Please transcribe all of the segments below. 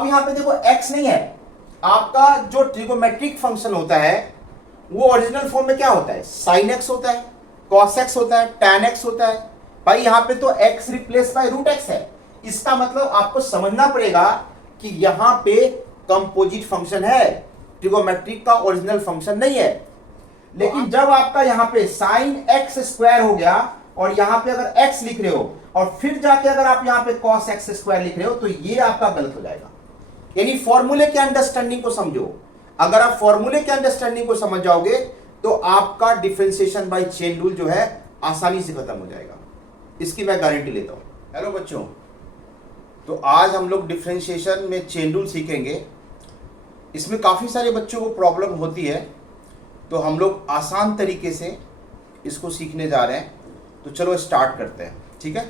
अब यहाँ पे देखो x नहीं है, आपका जो ट्रिगोमेट्रिक फंक्शन होता है वो ओरिजिनल फॉर्म में क्या होता है, साइन x होता है, कॉस x होता है, tan x होता है। भाई यहाँ पे तो x replace by root x है, इसका मतलब आपको समझना पड़ेगा कि यहाँ पे कंपोजिट फंक्शन है, ट्रिगोमेट्रिक का ओरिजिनल फंक्शन नहीं है। लेकिन जब आपका यहाँ पे साइन x स्क्वायर हो गया और यहाँ पे अगर x लिख रहे हो और फिर जाके अगर आप यहाँ पे कॉस x स्क्वायर लिख रहे हो तो ये आपका गलत हो जाएगा। यानी फॉर्मूले के अंडरस्टैंडिंग को समझो, अगर आप फॉर्मूले के अंडरस्टैंडिंग को समझ जाओगे तो आपका डिफरेंशिएशन बाय चेन रूल जो है आसानी से खत्म हो जाएगा, इसकी मैं गारंटी लेता हूं। हेलो बच्चों, तो आज हम लोग डिफरेंशिएशन में चेन रूल सीखेंगे। इसमें काफी सारे बच्चों को प्रॉब्लम होती है, तो हम लोग आसान तरीके से इसको सीखने जा रहे हैं। तो चलो स्टार्ट करते हैं, ठीक है।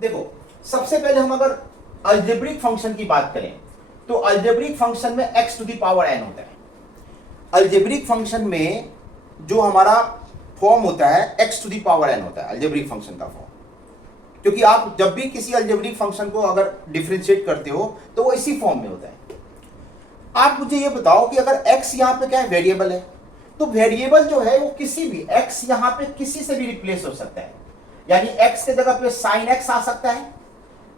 देखो, सबसे पहले हम अगर अलजेब्रिक फंक्शन की बात करें तो अलजेब्रिक फंक्शन में x to the power n होता है। अलजेब्रिक फंक्शन में जो हमारा फॉर्म होता है x to the power n होता है, अलजेब्रिक फंक्शन का फॉर्म। क्योंकि आप जब भी किसी अलजेब्रिक फंक्शन को अगर डिफरेंशिएट करते हो तो वो इसी फॉर्म में होता है। आप मुझे ये बताओ कि अगर x यहाँ पे क्या है, वेरिएबल है, तो वेरिएबल जो है वो किसी भी x यहाँ पे किसी से भी रिप्लेस हो सकता है। यानी x के जगह पे साइन x आ सकता है,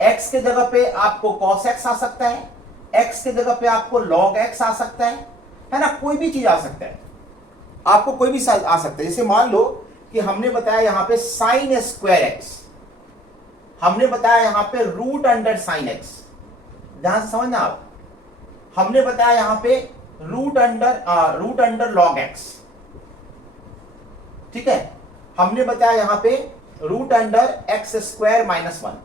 x के जगह पे आपको cos x आ सकता है, x के जगह पे आपको log x आ सकता है ना, कोई भी चीज आ सकता है, आपको कोई भी आ सकता है। जैसे मान लो कि हमने बताया यहाँ पे साइन स्क्वायर x, हमने बताया यहाँ पे रूट अंडर साइन x, ध्यान से समझना आप, हमने बताया यहाँ पे रूट अंडर लॉग x, ठीक है, हमने बताया यहाँ पे root under x square minus 1।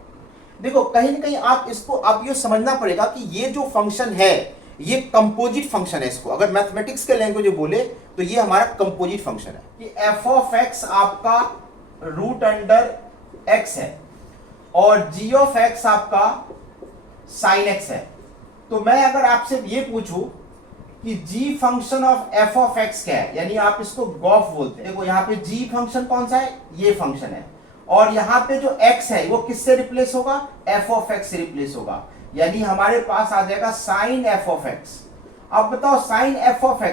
देखो कहीं ना कहीं आप इसको अब ये समझना पड़ेगा कि ये जो फंक्शन है ये कंपोजिट फंक्शन है। इसको अगर मैथमेटिक्स के लैंग्वेज में बोले तो ये हमारा कंपोजिट फंक्शन है कि f ऑफ x आपका रूट अंडर x है और g ऑफ x आपका साइन x है। तो मैं अगर आपसे ये पूछूं कि g function of f of x क्या है, यानी आप इसको गॉफ बोलते हैं। देखो यहाँ पे g फंक्शन कौन सा है, ये फंक्शन है, और यहाँ पे जो x है वो किससे रिप्लेस होगा, f ऑफ x से रिप्लेस होगा, यानी हमारे पास आ जाएगा साइन f ऑफ x। अब बताओ साइन f ऑफ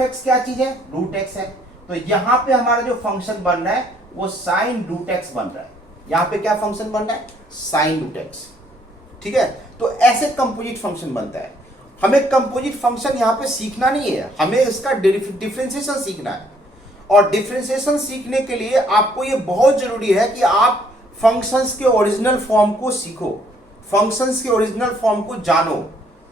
x क्या चीज है, रूट x है। तो यहाँ पे हमारा जो फंक्शन बन रहा है वो साइन रूट x बन रहा है। यहाँ पे क्या फंक्शन बन रहा है, साइन रूट x, ठीक है। तो ऐसे कंपोजिट फंक्शन बनता है। हमें कंपोजिट फंक्शन यहाँ पे सीखना नहीं है, हमें इसका डिफरेंशिएशन सीखना है। और डिफरेंशिएशन सीखने के लिए आपको ये बहुत जरूरी है कि आप फंक्शंस के ओरिजिनल फॉर्म को सीखो, फंक्शंस के ओरिजिनल फॉर्म को जानो।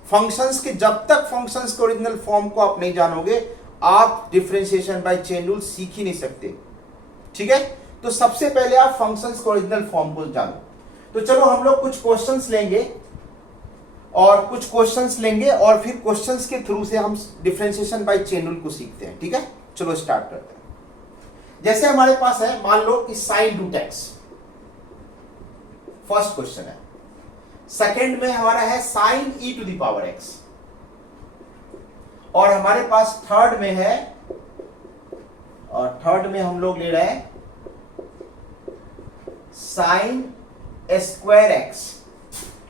फंक्शंस के जब तक फंक्शंस के ओरिजिनल फॉर्म को आप नहीं जानोगे आप डिफरेंशिएशन बाय चेन रूल सीख ही नहीं सकते, ठीक है। तो सबसे पहले आप फंक्शंस के ओरिजिनल फॉर्म को जानो। तो चलो हम लोग कुछ क्वेश्चंस लेंगे और फिर क्वेश्चंस के थ्रू से हम डिफरेंशिएशन बाय चेन रूल को सीखते हैं, ठीक है। चलो स्टार्ट करते हैं। जैसे हमारे पास है, मान लो कि sine root x, first question है। सेकंड में हमारा है sine e to the power x, और हमारे पास थर्ड में है, और थर्ड में हम लोग ले रहे हैं साइन स्क्वायर x।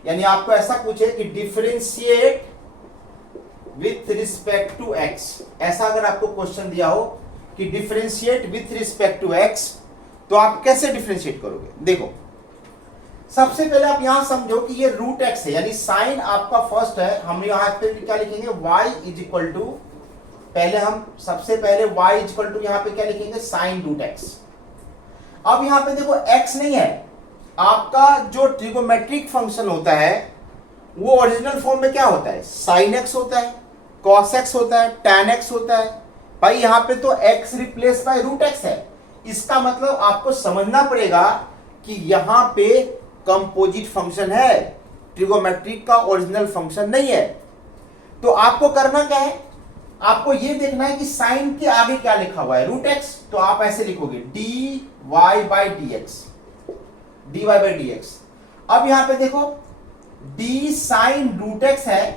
यानी आपको ऐसा पूछे कि differentiate with respect to x, ऐसा अगर आपको क्वेश्चन दिया हो कि differentiate with respect to x, तो आप कैसे डिफरेंशिएट करोगे। देखो सबसे पहले आप यहां समझो कि ये रूट x है, यानी साइन आपका फर्स्ट है, हम यहां पे क्या लिखेंगे, y इज इक्वल टू, पहले हम सबसे पहले y इज इक्वल टू यहां पे क्या लिखेंगे, साइन रूट x। अब यहां पे देखो x नहीं है, आपका जो ट्रिगोमेट्रिक फंक्शन होता है वो ओरिजिनल फॉर्म में क्या होता है, साइन x होता है, कॉस x होता है, tan x होता है। भाई यहाँ पे तो x replace by root x है, इसका मतलब आपको समझना पड़ेगा कि यहाँ पे कंपोजिट फंक्शन है, ट्रिगोमेट्रिक का ओरिजिनल फंक्शन नहीं है। तो आपको करना क्या है, आपको ये देखना है कि साइन के आगे क्या लिखा हुआ है, रूट x, तो आप ऐसे लिखोगे dy बाई dx। अब यहां पे देखो d साइन रूट x है,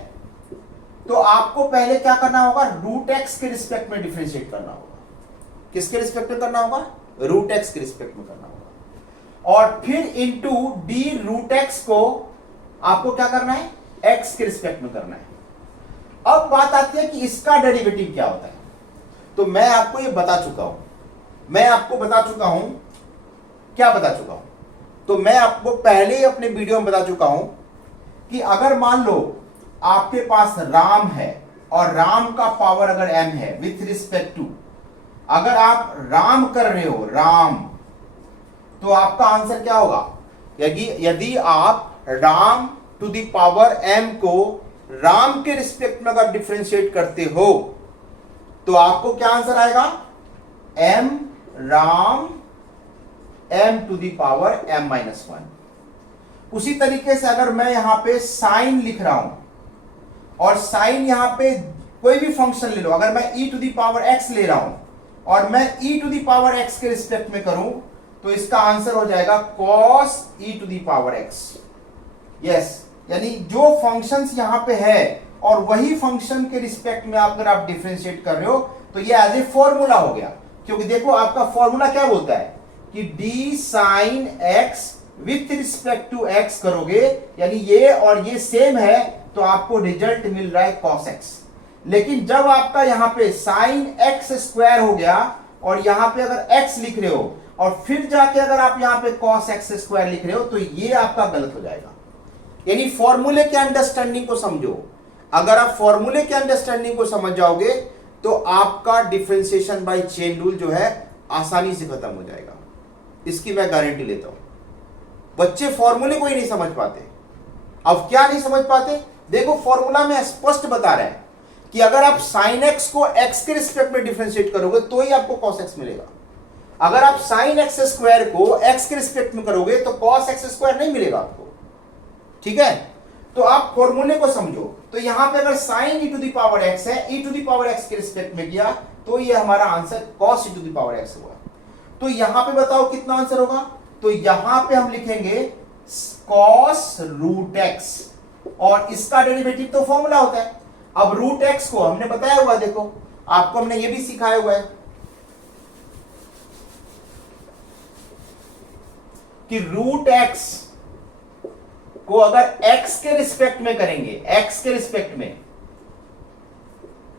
तो आपको पहले क्या करना होगा, रूट x के रिस्पेक्ट में डिफरेंशिएट करना होगा। किसके रिस्पेक्ट में करना होगा, रूट x के रिस्पेक्ट में करना होगा। और फिर इंटू डी रूट x को आपको क्या करना है, x के रिस्पेक्ट में करना है। अब बात आती है कि इसका डेरिवेटिव क्या होता है। तो मैं आपको ये बता चुका हूं, क्या बता चुका हूं? तो मैं आपको पहले ही अपने वीडियो में बता चुका हूं कि अगर मान लो आपके पास राम है और राम का पावर अगर m है विथ रिस्पेक्ट टू, अगर आप राम कर रहे हो राम, तो आपका आंसर क्या होगा? यदि आप राम टू द पावर m को राम के रिस्पेक्ट में अगर डिफरेंशिएट करते हो तो आपको क्या आंसर आएगा? m राम m to the power m minus 1। उसी तरीके से अगर मैं यहां पे साइन लिख रहा हूं और साइन यहां पे कोई भी फंक्शन ले लो, अगर मैं e to the power x ले रहा हूं और मैं e to the power x के रिस्पेक्ट में करूं तो इसका आंसर हो जाएगा cos e to the power x। Yes, यानी जो फंक्शंस यहां पे है और वही फंक्शन के रिस्पेक्ट में अगर आप डिफरेंशिएट कर रहे हो तो ये एज ए फॉर्मूला हो गया। क्योंकि देखो आपका फॉर्मूला क्या बोलता है कि d sine x with respect to x करोगे, यानी ये और ये सेम है, तो आपको रिजल्ट मिल रहा है cos x। लेकिन जब आपका यहां पे साइन x स्क्वायर हो गया और यहां पे अगर x लिख रहे हो और फिर जाके अगर आप यहां पे cos x स्क्वायर लिख रहे हो तो ये आपका गलत हो जाएगा। यानी फॉर्मूले के अंडरस्टैंडिंग को समझो। अगर आप फॉर्मूले के अंडरस्टैंडिंग को समझ जाओगे तो आपका डिफरेंशिएशन बाय चेन रूल जो है आसानी से खत्म हो जाएगा, इसकी मैं गारंटी लेता हूं। बच्चे फॉर्मूले को ही नहीं समझ पाते। अब क्या नहीं समझ पाते? देखो फॉर्मूला में स्पष्ट बता रहा है कि अगर आप साइन एक्स को एक्स के रिस्पेक्ट में डिफरेंशिएट करोगे तो ही आपको कॉस एक्स मिलेगा। अगर आप साइन एक्स स्क्वायर को एक्स के रिस्पेक्ट में करोगे तो कॉस एक्स स्क्वायर नहीं मिलेगा आपको। ठीक है, तो आप फॉर्मूले को समझो। तो यहां पे अगर sine e to the power x है, e to the power x के रिस्पेक्ट में किया तो ये हमारा answer cos e to the power x होगा। तो यहां पे बताओ कितना आंसर होगा? तो यहां पे हम लिखेंगे कॉस रूट एक्स और इसका डेरिवेटिव तो फॉर्मूला होता है। अब रूट एक्स को हमने बताया हुआ, देखो आपको हमने ये भी सिखाया हुआ है कि रूट एक्स को अगर x के रिस्पेक्ट में करेंगे, x के रिस्पेक्ट में,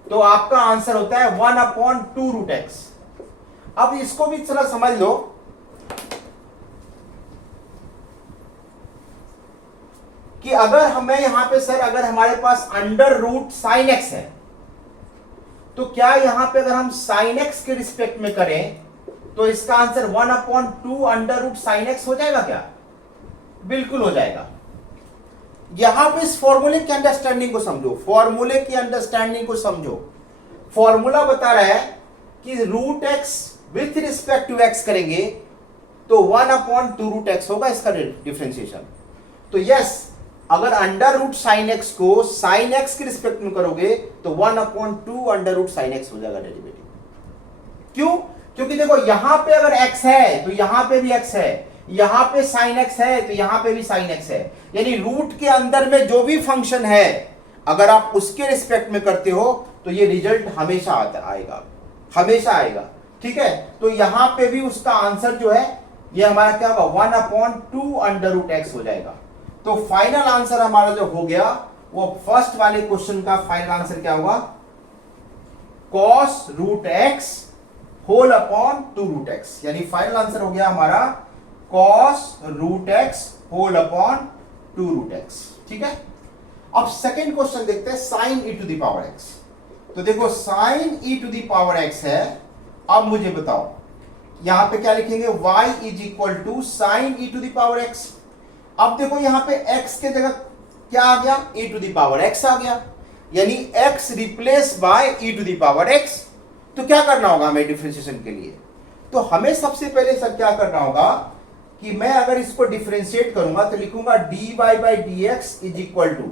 तो आपका आंसर होता है 1/2 रूट एक्स। अब इसको भी थोड़ा समझ लो कि अगर हमें यहां पे सर अगर हमारे पास अंडर रूट साइन एक्स है तो क्या यहां पे अगर हम साइन एक्स के रिस्पेक्ट में करें तो इसका answer 1/2 under root sine x हो जाएगा क्या? बिल्कुल हो जाएगा। यहां पे इस फॉर्मूले की अंडरस्टैंडिंग को समझो, फॉर्मूले की अंडरस्टैंडिंग को समझो। फॉर्मूला बता रहा है कि root x with respect to x करेंगे तो 1/2 रूट एक्स होगा इसका डिफरेंशिएशन। तो यस, अगर अंडर रूट साइन एक्स को साइन एक्स के रिस्पेक्ट में करोगे तो 1/2 अंडर रूट साइन एक्स हो जाएगा डेरिवेटिव। क्यों? क्योंकि देखो यहां पे अगर x है तो यहां पे भी x है, यहां पे साइन x है तो यहां पे भी साइन x है। यानी रूट के अंदर में जो भी फंक्शन है अगर आप उसके रिस्पेक्ट में करते हो तो ये रिजल्ट हमेशा आएगा, हमेशा आएगा। ठीक है, तो यहां पे भी उसका आंसर जो है ये हमारा क्या होगा? 1/2 अंडर रूट एक्स हो जाएगा। तो फाइनल आंसर हमारा जो हो गया वो फर्स्ट वाले क्वेश्चन का फाइनल आंसर क्या होगा? cos root x whole upon 2 root x. यानी फाइनल आंसर हो गया हमारा cos root x whole upon 2 root x. ठीक है, अब सेकेंड क्वेश्चन देखते हैं sine e to the power x. तो देखो sine e to the power x है। अब मुझे बताओ यहां पे क्या लिखेंगे? y is equal to sine e to the power x. अब देखो यहां पे x के जगह क्या आ गया? e to the power x आ गया, यानी x replace by e to the power x। तो क्या करना होगा हमें डिफरेंशिएशन के लिए? तो हमें सबसे पहले सर क्या करना होगा कि मैं अगर इसको डिफरेंशिएट करूंगा तो लिखूंगा dy by d x is equal to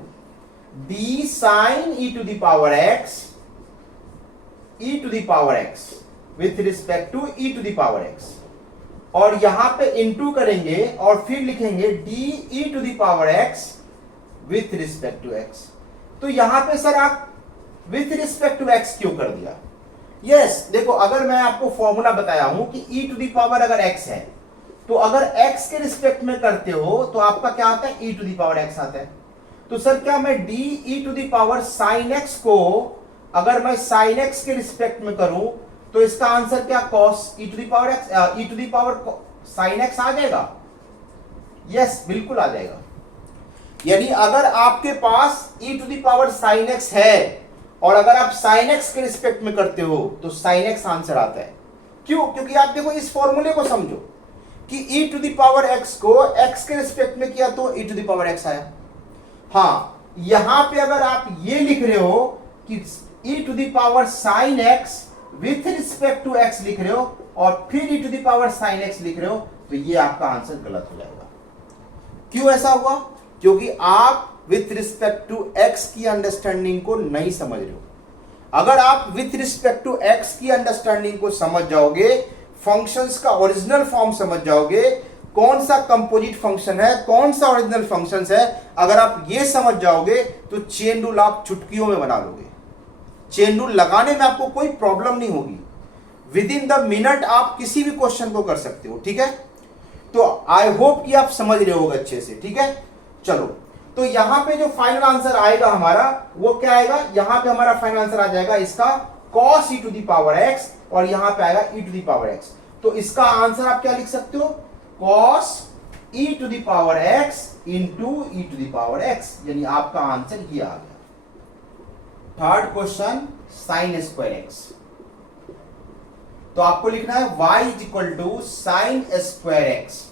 d sine e to the power x, e to the power x with respect to e to the power x, और यहां पे इनटू करेंगे और फिर लिखेंगे d e to the power x with respect to x। तो यहां पे सर आप विथ रिस्पेक्ट टू x क्यों कर दिया? यस, देखो अगर मैं आपको फॉर्मूला बताया हूं कि e टू द पावर अगर x है तो अगर x के रिस्पेक्ट में करते हो तो आपका क्या आता है? e to the power x आता है। तो तो सर क्या मैं d e to the power sine x को अगर मैं साइन एक्स के रिस्पेक्ट में करूं तो इसका आंसर क्या cos e to the power x e to the power sine x आ जाएगा? यस, बिल्कुल आ जाएगा। यानी अगर आपके पास e to the power sine x है और अगर आप साइन एक्स के रिस्पेक्ट में करते हो तो साइन एक्स आंसर आता है। क्यों? क्योंकि आप देखो इस फॉर्मूले को समझो कि e to the power x को एक्स के रिस्पेक्ट में किया तो ई टू द पावर एक्स आया। हाँ, यहां पे अगर आप ये लिख रहे हो कि e to the power sine x with respect to x लिख रहे हो और फिर e to the power sine x लिख रहे हो तो ये आपका आंसर गलत हो जाएगा। क्यों ऐसा हुआ? क्योंकि आप विथ रिस्पेक्ट टू एक्स की अंडरस्टैंडिंग को नहीं समझ रहे हो। अगर आप विथ रिस्पेक्ट टू एक्स की अंडरस्टैंडिंग को समझ जाओगे, फंक्शंस का ओरिजिनल फॉर्म समझ जाओगे, कौन सा कंपोजिट फंक्शन है, कौन सा ओरिजिनल फंक्शंस है, अगर आप ये समझ जाओगे तो चेन रूल आप चुटकियों में बना लोगे। चेन रूल लगाने में आपको कोई प्रॉब्लम नहीं होगी। विद इन द मिनट आप किसी भी क्वेश्चन को कर सकते हो। ठीक है, तो आई होप कि आप समझ रहे होगे अच्छे से। ठीक है, चलो, तो यहां पे जो फाइनल आंसर आएगा हमारा वो क्या आएगा? यहां पे हमारा फाइनल आंसर आ जाएगा इसका cos e to the power x और यहां पे आएगा e to the power x। तो इसका आंसर आप क्या लिख सकते हो? cos e to the power x into e to the power x, यानी आपका आंसर ये आ गया। Third question, sine square x। तो आपको लिखना है y is equal to sine square x।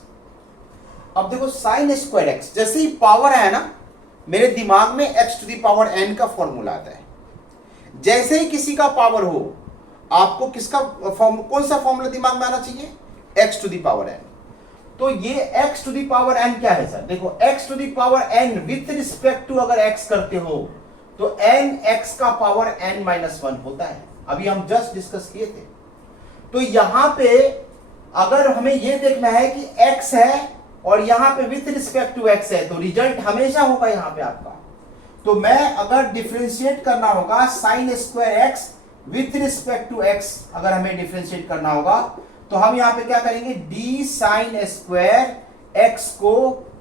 अब देखो साइन स्क्वायर एक्स, जैसे ही पावर है ना, मेरे दिमाग में x to the power n का फॉर्मूला आता है। जैसे ही किसी का पावर हो, आपको किसका कौन सा फॉर्मूला दिमाग में आना चाहिए? X to the power n. तो ये x to the power n क्या है सर? देखो x to the power n with respect to अगर एक्स करते हो तो एन एक्स का पावर एन माइनस वन होता है। अभी हम जस्ट डिस्कस किए थे। तो यहां पे अगर हमें यह देखना है कि एक्स है और यहां पे विथ रिस्पेक्ट टू एक्स है तो रिजल्ट हमेशा होगा यहां पे आपका। तो मैं अगर डिफरेंशिएट करना होगा sine square x with respect to x, अगर हमें डिफरेंशिएट करना होगा तो हम यहां पे क्या करेंगे? डी साइन स्क्वायर एक्स को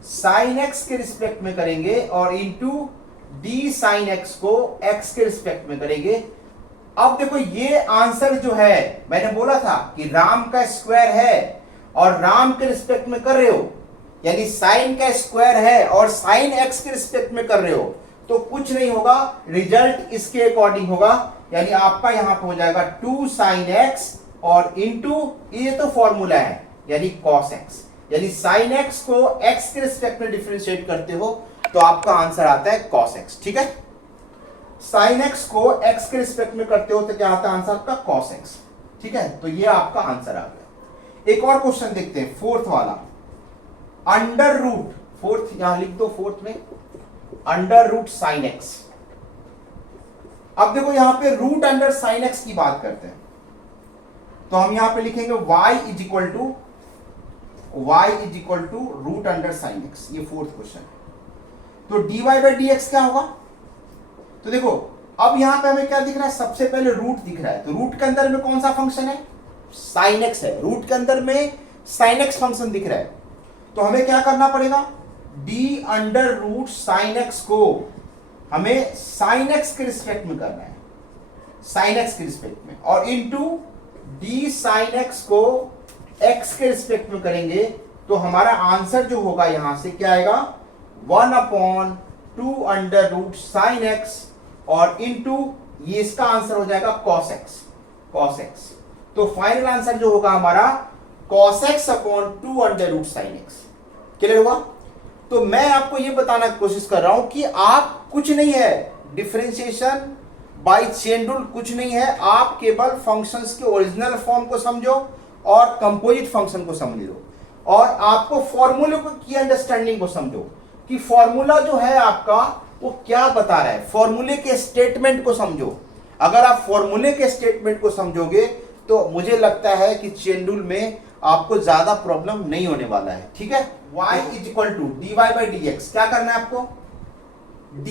साइन एक्स के रिस्पेक्ट में करेंगे और इंटू डी साइन एक्स को एक्स के रिस्पेक्ट में करेंगे। अब देखो ये आंसर जो है, मैंने बोला था कि राम का स्क्वायर है और राम के रिस्पेक्ट में कर रहे हो, यानी साइन का स्क्वायर है और साइन एक्स के रिस्पेक्ट में कर रहे हो, तो कुछ नहीं होगा, रिजल्ट इसके अकॉर्डिंग होगा। यानी आपका यहां पे हो जाएगा 2 साइन एक्स और इंटू ये तो फॉर्मूला है यानी कॉस एक्स, यानी साइन एक्स को एक्स के रिस्पेक्ट में डिफरेंशिएट करते हो तो आपका आंसर आता है कॉस एक्स। ठीक है, साइन एक्स को एक्स के रिस्पेक्ट में करते हो तो क्या आता है आंसर आपका? Cos x. ठीक है, तो ये आपका आंसर आ गया। एक और क्वेश्चन देखते हैं, फोर्थ वाला, अंडर रूट, फोर्थ यहां लिख दो, फोर्थ में अंडर रूट साइन एक्स। अब देखो यहां पे रूट अंडर साइन एक्स की बात करते हैं तो हम यहां पे लिखेंगे y is equal to root under sine x. ये फोर्थ क्वेश्चन है। तो dy बाई डी एक्स क्या होगा? तो देखो अब यहां पे हमें क्या दिख रहा है? सबसे पहले रूट दिख रहा है, तो रूट के अंदर में कौन सा फंक्शन है? साइन एक्स है। रूट के अंदर में साइन एक्स फंक्शन दिख रहा है, तो हमें क्या करना पड़ेगा? D under root sine x को हमें साइन एक्स के रिस्पेक्ट में करना है, साइन एक्स के रिस्पेक्ट में, और इंटू डी साइन एक्स को एक्स के रिस्पेक्ट में करेंगे तो हमारा आंसर जो होगा यहां से क्या आएगा? 1/2 अंडर रूट साइन एक्स और इंटू ये इसका आंसर हो जाएगा कॉस एक्स, कॉस एक्स। तो फाइनल आंसर जो होगा हमारा cos x upon 2 under root sine x. Clear हुआ? तो मैं आपको यह बताना की कोशिश कर रहा हूं कि आप कुछ नहीं है, डिफरेंशिएशन बाय चेन रूल कुछ नहीं है, आप केवल फंक्शंस के ओरिजिनल फॉर्म को समझो और कंपोजिट फंक्शन को समझ लो और आपको फॉर्मूले की अंडरस्टैंडिंग को समझो कि फॉर्मूला जो है आपका वो क्या बता रहा है, फॉर्मूले के स्टेटमेंट को समझो। अगर आप फॉर्मूले के स्टेटमेंट को समझोगे तो मुझे लगता है कि चेन रूल में आपको ज्यादा प्रॉब्लम नहीं होने वाला है। ठीक है, y is equal to dy by d x, क्या करना है आपको? d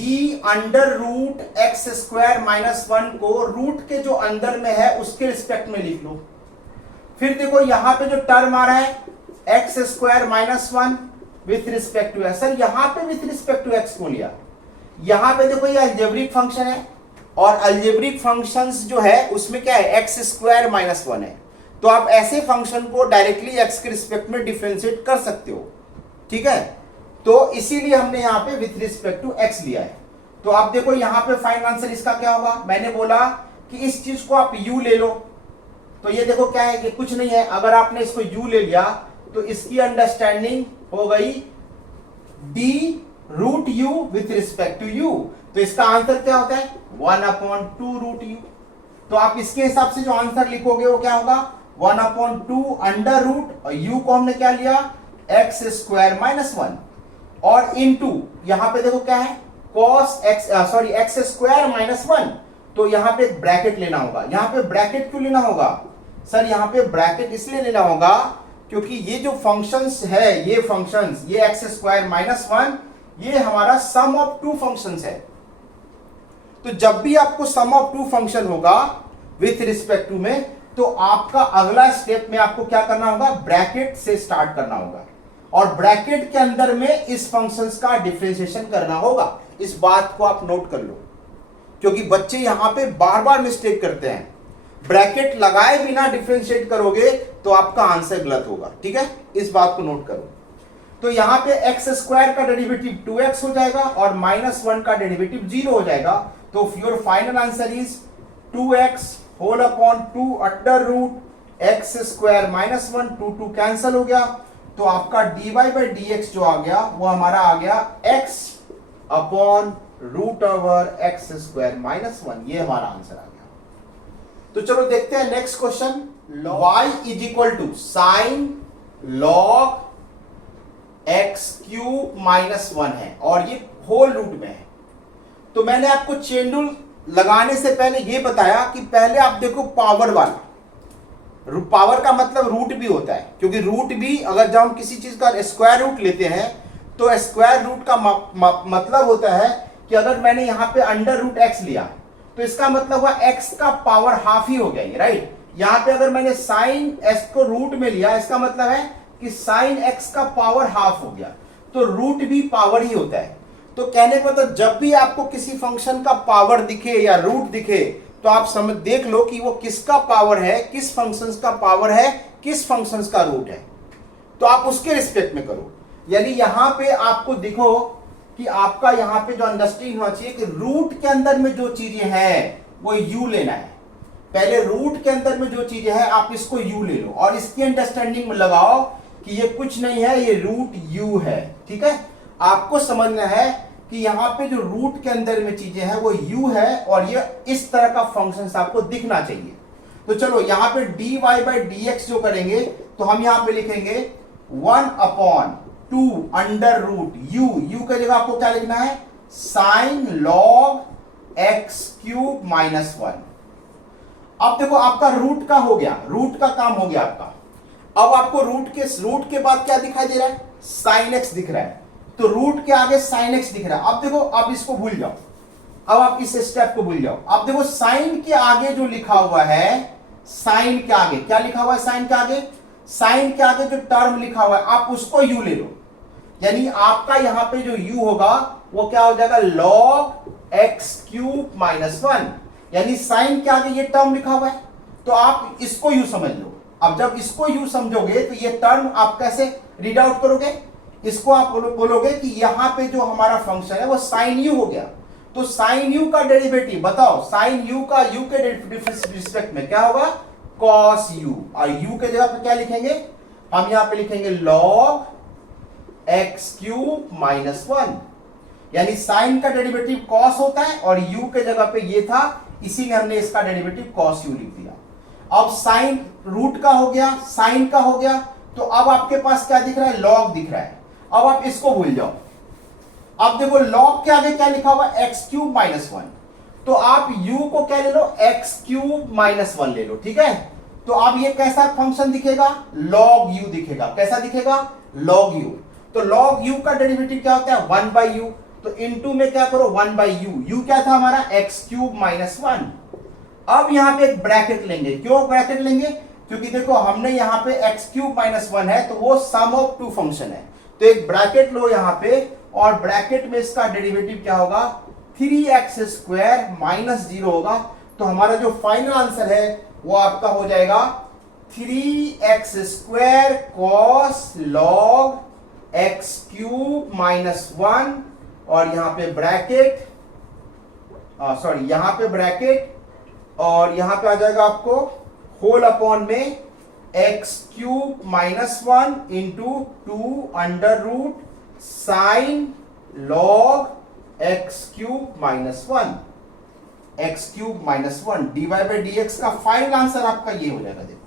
under root x square minus 1 को रूट के जो अंदर में है उसके रिस्पेक्ट में लिख लो। फिर देखो यहां पे जो टर्म आ रहा है x square minus 1 with respect to x. Sir यहां पे विथ रिस्पेक्ट टू एक्स क्यों लिया? यहां पे देखो ये अलजेब्रिक फंक्शन है, और अलजेब्रिक फंक्शंस जो है उसमें क्या है, एक्स स्क्वायर माइनस 1 है। तो आप ऐसे फंक्शन को डायरेक्टली एक्स के रिस्पेक्ट में डिफरेंशिएट कर सकते हो, ठीक है। तो इसीलिए हमने यहाँ पे विथ रिस्पेक्ट टू एक्स लिया है। तो आप देखो यहाँ पे फाइनल आंसर इसका क्या होगा, मैंने बोला कि इस चीज को आप u ले लो, तो ये देखो क्या है, ये कुछ नहीं है। अगर आपने इसको u ले लिया तो इसकी अंडरस्टैंडिंग हो गई d root u with respect to u। तो इसका आंसर क्या होता है, 1/2 रूट u। तो आप इसके हिसाब से जो आंसर लिखोगे वो क्या होगा, 1/2 अंडर रूट, और u को हमने क्या लिया, एक्स स्क्वायर माइनस 1, और इनटू यहां पे देखो क्या है, cos x x square minus 1। तो यहां पे ब्रैकेट लेना होगा। यहां पे ब्रैकेट क्यों लेना होगा सर, यहां पे ब्रैकेट इसलिए लेना होगा क्योंकि ये जो फंक्शंस है, ये फंक्शंस, ये एक्स स्क्वायर माइनस 1, ये हमारा सम ऑफ टू फंक्शंस है। तो जब भी आपको सम ऑफ टू फंक्शन होगा विथ रिस्पेक्ट टू में, तो आपका अगला स्टेप में आपको क्या करना होगा, ब्रैकेट से स्टार्ट करना होगा, और ब्रैकेट के अंदर में इस फंक्शंस का डिफरेंशिएशन करना होगा। इस बात को आप नोट कर लो, क्योंकि बच्चे यहां पे बार बार मिस्टेक करते हैं। ब्रैकेट लगाए बिना डिफरेंशिएट करोगे तो आपका आंसर गलत होगा, ठीक है, इस बात को नोट करो। तो यहां पे एक्स स्क्वायर का डेरिवेटिव 2x हो जाएगा और माइनस 1 का डेरिवेटिव 0 हो जाएगा। तो your final answer is 2x whole upon 2 under root x square minus 1, 2 cancel हो गया। तो आपका dy बाई dx जो आ गया वो हमारा आ गया x upon root over x square minus 1, ये हमारा आंसर आ गया। तो चलो देखते हैं next question. y is equal to sine log x cube minus 1 है, और ये होल रूट में है। तो मैंने आपको चेन रूल लगाने से पहले ये बताया कि पहले आप देखो पावर वाला, पावर का मतलब रूट भी होता है, क्योंकि रूट भी अगर जब हम किसी चीज का स्क्वायर रूट लेते हैं तो स्क्वायर रूट का मतलब होता है कि अगर मैंने यहां पे अंडर रूट एक्स लिया तो इसका मतलब हुआ एक्स का पावर हाफ ही हो गया ये, राइट। यहां पे अगर मैंने साइन एक्स को रूट में लिया, इसका मतलब है कि साइन एक्स का पावर हाफ हो गया। तो रूट भी पावर ही होता है। तो कहने का मतलब जब भी आपको किसी फंक्शन का पावर दिखे या रूट दिखे तो आप समझ देख लो कि वो किसका पावर है, किस फंक्शंस का पावर है, किस फंक्शंस का रूट है, तो आप उसके रिस्पेक्ट में करो। यानी यहां पे आपको दिखो कि आपका यहां पे जो अंडरस्टैंडिंग होना चाहिए कि रूट के अंदर में जो चीजें हैं वो u लेना है। पहले रूट के अंदर में जो चीजें हैं आप इसको u ले लो और इसकी अंडरस्टैंडिंग में लगाओ कि ये कुछ नहीं है, ये रूट u है, ठीक है। आपको समझना है कि यहाँ पे जो रूट के अंदर में चीजें हैं वो u है, और ये इस तरह का फंक्शन आपको दिखना चाहिए। तो चलो यहाँ पे dy बाई dx जो करेंगे तो हम यहाँ पे लिखेंगे 1/2 अंडर रूट u की जगह आपको क्या लिखना है, sign log x cube minus 1। अब देखो आपका रूट का हो गया, रूट का काम हो गया आपका। अब आपको रूट के बाद क्या दिखाई दे रहा है, साइन एक्स दिख रहा है। तो रूट के आगे साइन एक्स दिख रहा है। अब देखो, अब इसको भूल जाओ, अब आप इस स्टेप को भूल जाओ। अब देखो साइन के आगे जो लिखा हुआ है, साइन के आगे क्या लिखा हुआ है, साइन के आगे, साइन के आगे जो टर्म लिखा हुआ है आप उसको u ले लो। यानी आपका यहां पे जो u होगा वो क्या हो जाएगा, log एक्स क्यूब माइनस 1। यानी साइन के आगे ये टर्म लिखा हुआ है तो आप इसको u समझ लो। अब जब इसको u समझोगे तो ये टर्म आप कैसे रीड आउट करोगे, इसको आप बोलोगे कि यहां पे जो हमारा फंक्शन है वो साइन u हो गया। तो साइन u का डेरिवेटिव बताओ, साइन u का u के रिस्पेक्ट में क्या होगा, cos u। और u के जगह पे क्या लिखेंगे, हम यहां पे लिखेंगे log एक्स क्यूब माइनस 1। यानी साइन का डेरिवेटिव cos होता है और u के जगह पे ये था, इसीलिए हमने इसका डेरिवेटिव cos u लिख दिया। अब साइन रूट का हो गया, साइन का हो गया, तो अब आपके पास क्या दिख रहा है, log दिख रहा है। अब आप इसको भूल जाओ। अब देखो log के आगे क्या लिखा हुआ, एक्स क्यूब माइनस 1। तो आप u को क्या ले लो, एक्स क्यूब माइनस 1 ले लो, ठीक है। तो अब ये कैसा फंक्शन दिखेगा, log u दिखेगा। कैसा दिखेगा, log u। तो log u का डेरिवेटिव क्या होता है, 1/u। तो इनटू में क्या करो, 1/u। u क्या था हमारा, एक्स क्यूब माइनस 1। अब यहां पे एक ब्रैकेट लेंगे। क्यों ब्रैकेट लेंगे, क्योंकि देखो हमने यहां पे एक्स क्यूब माइनस 1 है तो वो सम ऑफ टू फंक्शन है। तो एक ब्रैकेट लो यहां पे, और ब्रैकेट में इसका डेरिवेटिव क्या होगा, 3x² माइनस 0 होगा, तो हमारा जो फाइनल आंसर है वो आपका हो जाएगा 3x² cos log x³ minus 1, और यहां पे ब्रैकेट, सॉरी यहां पे ब्रैकेट, और यहां पे आ जाएगा आपको होल अपॉन में x³ minus 1 into 2 under root sine log x³ minus 1, x³ minus 1 dy by dx का फाइनल आंसर आपका ये हो जाएगा। देखो